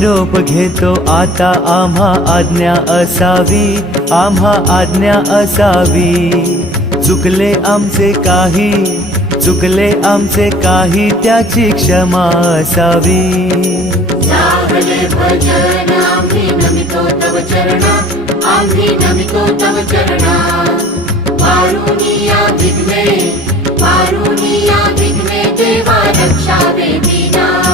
निरोप घेतो आता, आम्हा आज्ञा असावी, आम्हा आज्ञा असावी. चुकले आमचे काही, चुकले आमचे काही, त्याची क्षमा असावी. लागले भजन आम्ही नमितो तव चरणा, आम्ही नमितो तव चरणा. पारुनिया विघ्ने, पारुनिया विघ्ने, देवा रक्षावे दीना.